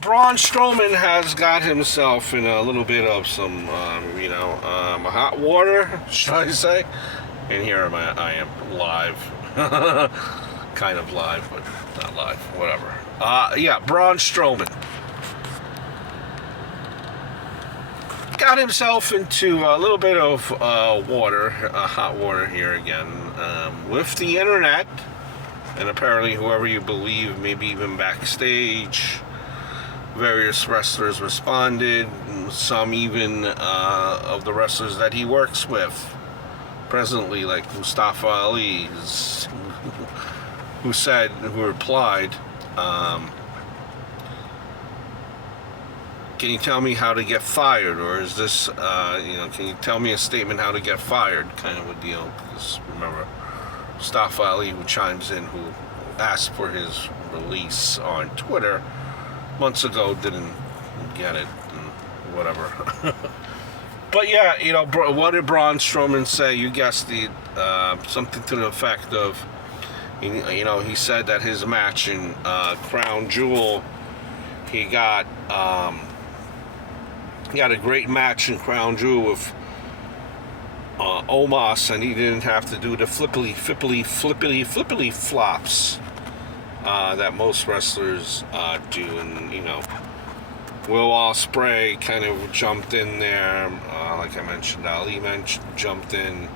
Braun Strowman has got himself in a little bit of some, hot water, should I say? And here I am live. Kind of live, but not live, whatever. Braun Strowman got himself into a little bit of water, hot water here again, with the internet, and apparently whoever you believe, maybe even backstage. Various wrestlers responded, some even of the wrestlers that he works with presently, like Mustafa Ali, who replied, can you tell me how to get fired? Or is this, can you tell me a statement how to get fired kind of a deal? Because remember, Mustafa Ali, who chimes in, who asked for his release on Twitter months ago, didn't get it, and whatever. But yeah, what did Braun Strowman say? You guessed it, something to the effect of, he said that his match in Crown Jewel, he got a great match in Crown Jewel with Omos, and he didn't have to do the flippily flops that most wrestlers do. And Will Ospreay kind of jumped in there, like I mentioned. Ali jumped in,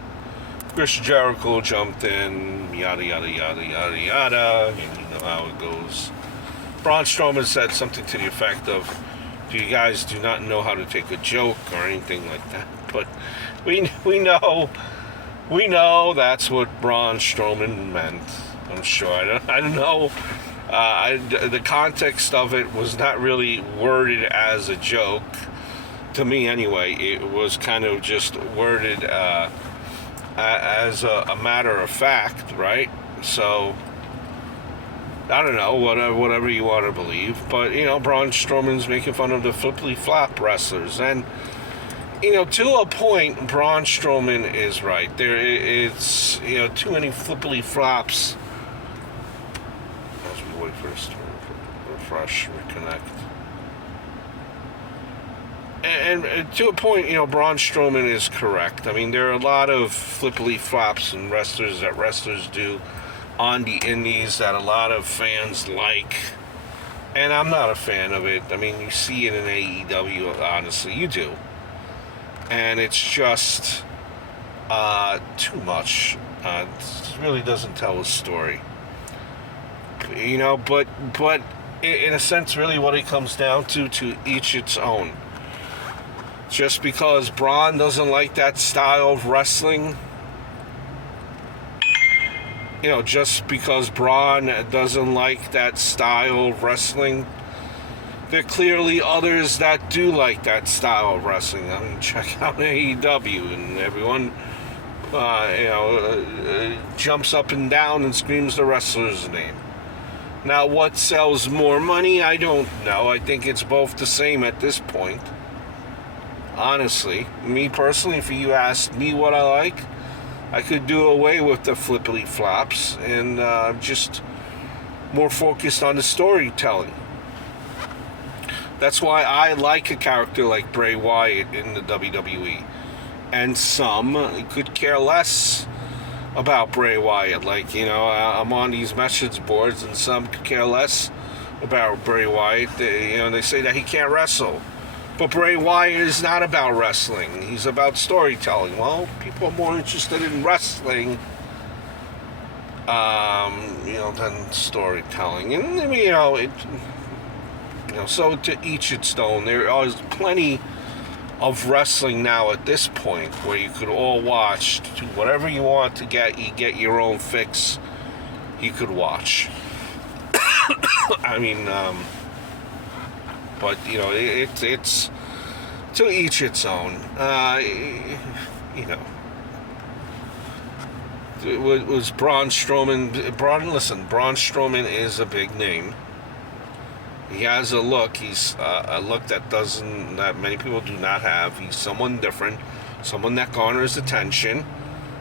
Chris Jericho jumped in, yada yada yada yada yada, and you know how it goes. Braun Strowman said something to the effect of, you guys do not know how to take a joke or anything like that, but we know that's what Braun Strowman meant. I'm sure. I don't know. The context of it was not really worded as a joke, to me anyway. It was kind of just worded as a matter of fact, right? So I don't know, whatever you want to believe, but Braun Strowman's making fun of the flippily flop wrestlers, and to a point, Braun Strowman is right. It's too many flippily flops. As we wait for this to refresh, reconnect, and to a point, Braun Strowman is correct. I mean, there are a lot of flippily flops and wrestlers do on the indies that a lot of fans like, and I'm not a fan of it. I mean, you see it in AEW, honestly, you do, and it's just too much. It really doesn't tell a story, but in a sense, really what it comes down to each its own. Just because Braun doesn't like that style of wrestling, just because Braun doesn't like that style of wrestling, there are clearly others that do like that style of wrestling. I mean, check out AEW, and everyone, jumps up and down and screams the wrestler's name. Now, what sells more money? I don't know. I think it's both the same at this point. Honestly, me personally, if you ask me what I like, I could do away with the flippily flops and just more focused on the storytelling. That's why I like a character like Bray Wyatt in the WWE. And some could care less about Bray Wyatt. Like, I'm on these message boards, and some could care less about Bray Wyatt. They say that he can't wrestle. But Bray Wyatt is not about wrestling. He's about storytelling. Well, people are more interested in wrestling, than storytelling. And, so to each its own. There is plenty of wrestling now at this point where you could all watch to whatever you want to get. You get your own fix. You could watch. I mean, but it's to each its own. Was Braun Strowman? Braun Strowman is a big name. He has a look. He's a look that many people do not have. He's someone different, someone that garners attention.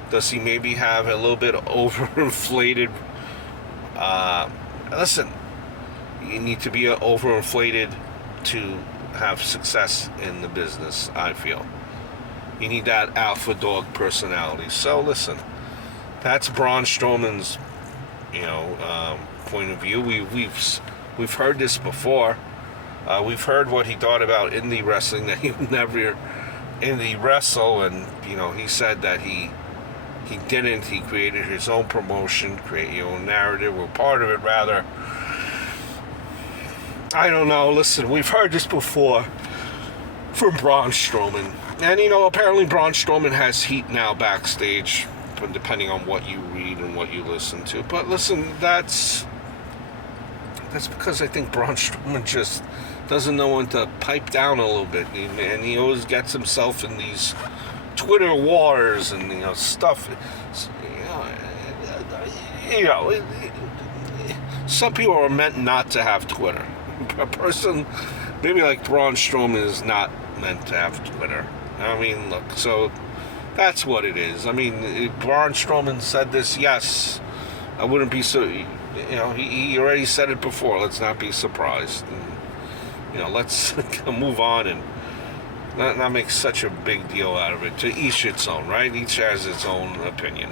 Does he maybe have a little bit overinflated? Listen, you need to be overinflated to have success in the business, I feel. You need that alpha dog personality. So listen, that's Braun Strowman's, point of view. We've heard this before. We've heard what he thought about indie wrestling, that he would never indie wrestle, and he said that he didn't. He created his own promotion, create your own narrative, or part of it rather. I don't know. Listen, we've heard this before from Braun Strowman. And, apparently Braun Strowman has heat now backstage, depending on what you read and what you listen to. But listen, that's because I think Braun Strowman just doesn't know when to pipe down a little bit. And he always gets himself in these Twitter wars and, stuff. Some people are meant not to have Twitter. A person maybe like Braun Strowman is not meant to have Twitter. I mean, look, so that's what it is. I mean, if Braun Strowman said this, yes, I wouldn't be so, he already said it before. Let's not be surprised. And, let's move on and not make such a big deal out of it. To each its own, right? Each has its own opinion.